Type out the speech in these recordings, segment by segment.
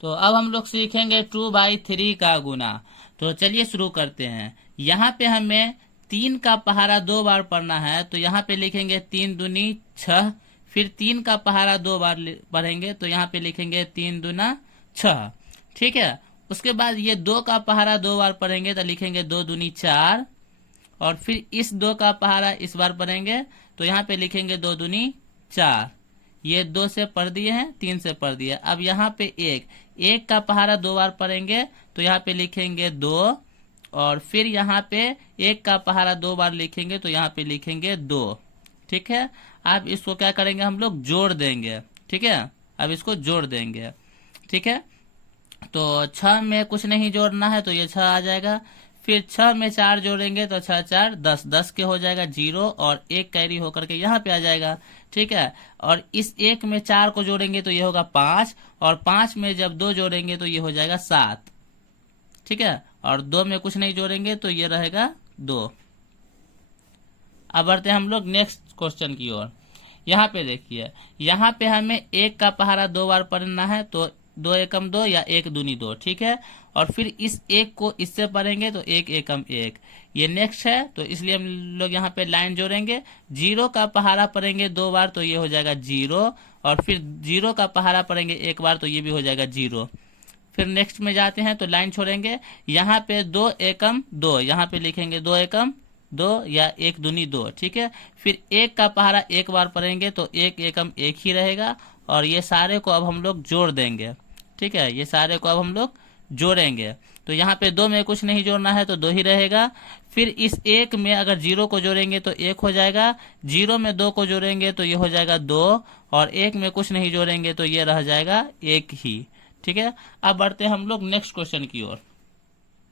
तो अब हम लोग सीखेंगे 2/3 का गुना। तो चलिए शुरू करते हैं। यहाँ पे हमें 3 का पहारा 2 बार पढ़ना है, तो यहाँ पे लिखेंगे 3 दूनी 6। फिर 3 का पहारा 2 बार पढ़ेंगे, तो यहाँ पे लिखेंगे 3 दूना 6। ठीक है। उसके बाद ये 2 का पहारा 2 बार पढ़ेंगे, तो लिखेंगे 2 दूनी 4। और फिर इस 2 का पहारा इस बार पढ़ेंगे, तो यहाँ पे लिखेंगे 2 दूनी 4। ये 2 से पढ़ दिए हैं, 3 से पढ़ दिए। अब यहाँ पे 1 का पहारा 2 बार पढ़ेंगे, तो यहाँ पे लिखेंगे 2। और फिर यहाँ पे 1 का पहारा 2 बार लिखेंगे, तो यहाँ पे लिखेंगे 2। ठीक है। अब इसको क्या करेंगे, हम लोग जोड़ देंगे। ठीक है। अब इसको जोड़ देंगे। ठीक है। तो 6 में कुछ नहीं जोड़ना है, तो ये 6 आ जाएगा। फिर 6 में 4 जोड़ेंगे, तो 6 4 10, 10 के हो जाएगा 0 और 1 कैरी होकर के यहाँ पे आ जाएगा। ठीक है। और इस 1 में 4 को जोड़ेंगे, तो ये होगा 5, और 5 में जब 2 जोड़ेंगे, तो ये हो जाएगा 7। ठीक है। और 2 में कुछ नहीं जोड़ेंगे, तो ये रहेगा 2। अब बढ़ते हैं हम लोग नेक्स्ट क्वेश्चन की ओर। यहाँ पे देखिए, यहाँ पे हमें 1 का पहारा 2 बार पढ़ना है, तो 2 एकम 2 या 1 दूनी 2। ठीक है। और फिर इस 1 को इससे पढ़ेंगे, तो 1 एकम 1। ये नेक्स्ट है, तो इसलिए हम लोग यहाँ पे लाइन जोड़ेंगे। 0 का पहारा पढ़ेंगे 2 बार, तो ये हो जाएगा 0। और फिर 0 का पहारा पढ़ेंगे 1 बार, तो ये भी हो जाएगा 0। फिर नेक्स्ट में जाते हैं, तो लाइन छोड़ेंगे। यहाँ पे 2 एकम 2, यहाँ पे लिखेंगे 2 एकम 2 या 1 दूनी 2। ठीक है। फिर 1 का पहारा 1 बार पढ़ेंगे, तो 1 एकम 1 ही रहेगा। और ये सारे को अब हम लोग जोड़ देंगे। ठीक है। ये सारे को अब हम लोग जोड़ेंगे, तो यहाँ पे 2 में कुछ नहीं जोड़ना है, तो 2 ही रहेगा। फिर इस 1 में अगर 0 को जोड़ेंगे, तो 1 हो जाएगा। 0 में 2 को जोड़ेंगे, तो ये हो जाएगा 2। और 1 में कुछ नहीं जोड़ेंगे, तो ये रह जाएगा 1 ही। ठीक है। अब बढ़ते हैं हम लोग नेक्स्ट क्वेश्चन की ओर।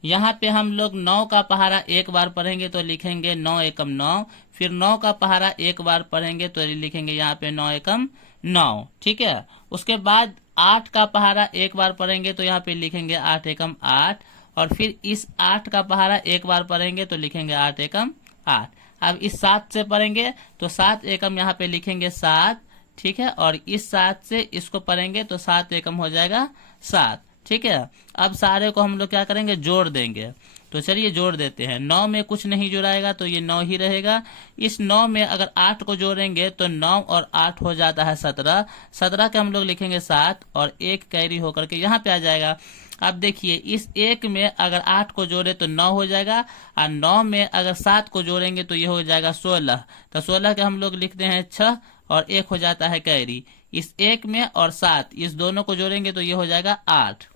यहाँ पे हम लोग 9 का पहारा 1 बार पढ़ेंगे, तो लिखेंगे 9 एकम 9। फिर 9 का पहारा 1 बार पढ़ेंगे, तो लिखेंगे यहाँ पे 9 एकम 9। ठीक है। उसके बाद 8 का पहारा 1 बार पढ़ेंगे, तो यहाँ पे लिखेंगे 8 एकम 8। और फिर इस 8 का पहारा 1 बार पढ़ेंगे, तो लिखेंगे 8 एकम 8। अब इस 7 से पढ़ेंगे, तो 7 एकम यहाँ पे लिखेंगे 7। ठीक है। और इस 7 से इसको पढ़ेंगे, तो 7 एकम हो जाएगा 7। ठीक है। अब सारे को हम लोग क्या करेंगे, जोड़ देंगे। तो चलिए जोड़ देते हैं। 9 में कुछ नहीं जुड़ाएगा, तो ये 9 ही रहेगा। इस 9 में अगर 8 को जोड़ेंगे, तो 9 और 8 हो जाता है 17। 17 के हम लोग लिखेंगे 7, और 1 कैरी होकर के यहाँ पे आ जाएगा। अब देखिए, इस 1 में अगर 8 को जोड़े, तो 9 हो जाएगा। और 9 में अगर 7 को जोड़ेंगे, तो ये हो जाएगा 16। तो 16 के हम लोग लिखते हैं 6, और 1 हो जाता है कैरी। इस 1 में और 7 इस दोनों को जोड़ेंगे, तो ये हो जाएगा 8।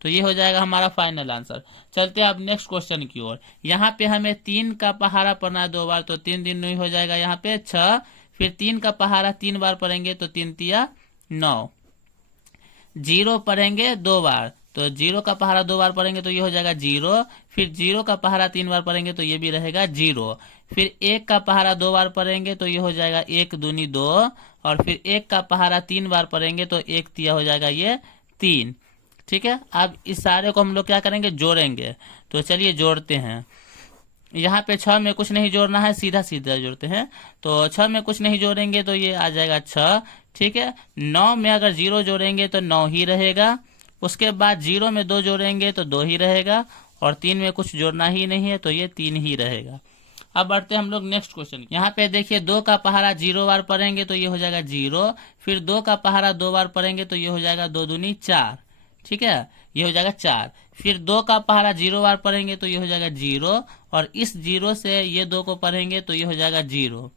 तो ये हो जाएगा हमारा फाइनल आंसर। चलते हैं अब नेक्स्ट क्वेश्चन की ओर। यहाँ पे हमें 3 का पहारा पढ़ना है 2 बार, तो 3 दिन नहीं हो जाएगा यहाँ पे 6। फिर 3 का पहारा 3 बार पढ़ेंगे, तो 3 तिया 9। 0 पढ़ेंगे 2 बार, तो 0 का पहारा 2 बार पढ़ेंगे, तो ये हो जाएगा 0। फिर 0 का पहारा 3 बार पढ़ेंगे, तो ये भी रहेगा 0। फिर 1 का पहारा 2 बार पढ़ेंगे, तो ये हो जाएगा 1 दूनी 2। और फिर 1 का पहारा 3 बार पढ़ेंगे, तो 1 तिया हो जाएगा ये 3। ठीक है। अब इस सारे को हम लोग क्या करेंगे, जोड़ेंगे। तो चलिए जोड़ते हैं। यहाँ पे 6 में कुछ नहीं जोड़ना है, सीधा सीधा जोड़ते हैं। तो 6 में कुछ नहीं जोड़ेंगे, तो ये आ जाएगा 6। ठीक है। 9 में अगर 0 जोड़ेंगे, तो 9 ही रहेगा। उसके बाद 0 में 2 जोड़ेंगे, तो 2 ही रहेगा। और 3 में कुछ जोड़ना ही नहीं है, तो ये 3 ही रहेगा। अब बढ़ते हैं हम लोग नेक्स्ट क्वेश्चन। यहाँ पे देखिए, 2 का पहारा 0 बार पढ़ेंगे, तो ये हो जाएगा 0। फिर 2 का पहारा 2 बार पढ़ेंगे, तो ये हो जाएगा 2 दूनी 4। ठीक है। ये हो जाएगा 4। फिर 2 का पहारा 0 बार पढ़ेंगे, तो ये हो जाएगा 0। और इस 0 से ये 2 को पढ़ेंगे, तो ये हो जाएगा 0।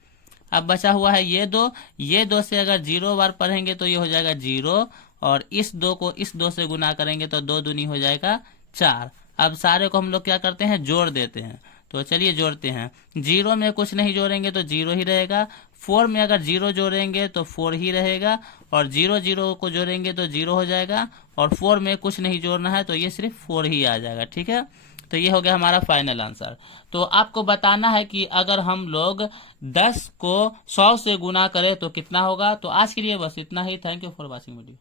अब बचा हुआ है ये 2। ये 2 से अगर 0 बार पढ़ेंगे, तो ये हो जाएगा 0। और इस 2 को इस 2 से गुना करेंगे, तो 2 दूनी हो जाएगा 4। अब सारे को हम लोग क्या करते हैं, जोड़ देते हैं। तो चलिए जोड़ते हैं। 0 में कुछ नहीं जोड़ेंगे, तो 0 ही रहेगा। 4 में अगर 0 जोड़ेंगे, तो 4 ही रहेगा। और 0 0 को जोड़ेंगे, तो 0 हो जाएगा। और 4 में कुछ नहीं जोड़ना है, तो ये सिर्फ 4 ही आ जाएगा। ठीक है। तो ये हो गया हमारा फाइनल आंसर। तो आपको बताना है कि अगर हम लोग 10 को 100 से गुना करें, तो कितना होगा। तो आज के लिए बस इतना ही। Thank you for watching video.